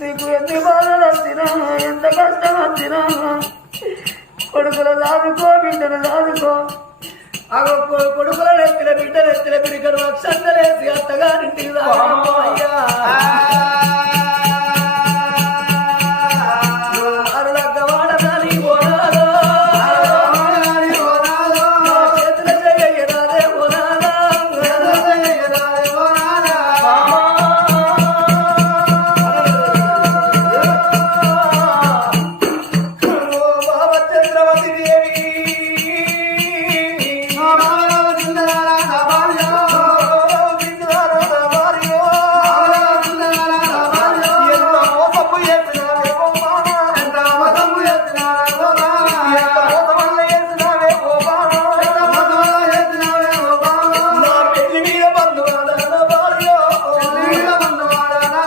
నీకు ఎన్ని బాధలు వచ్చినా ఎంత కష్టం వచ్చినా కొడుకులు దాదుకో బిడ్డను దాదుకో అగో కొడుకుల నెత్తిన బిడ్డ నెత్తిన పిడికడు అక్షంతలేసి అత్తగారింటికి అయ్యా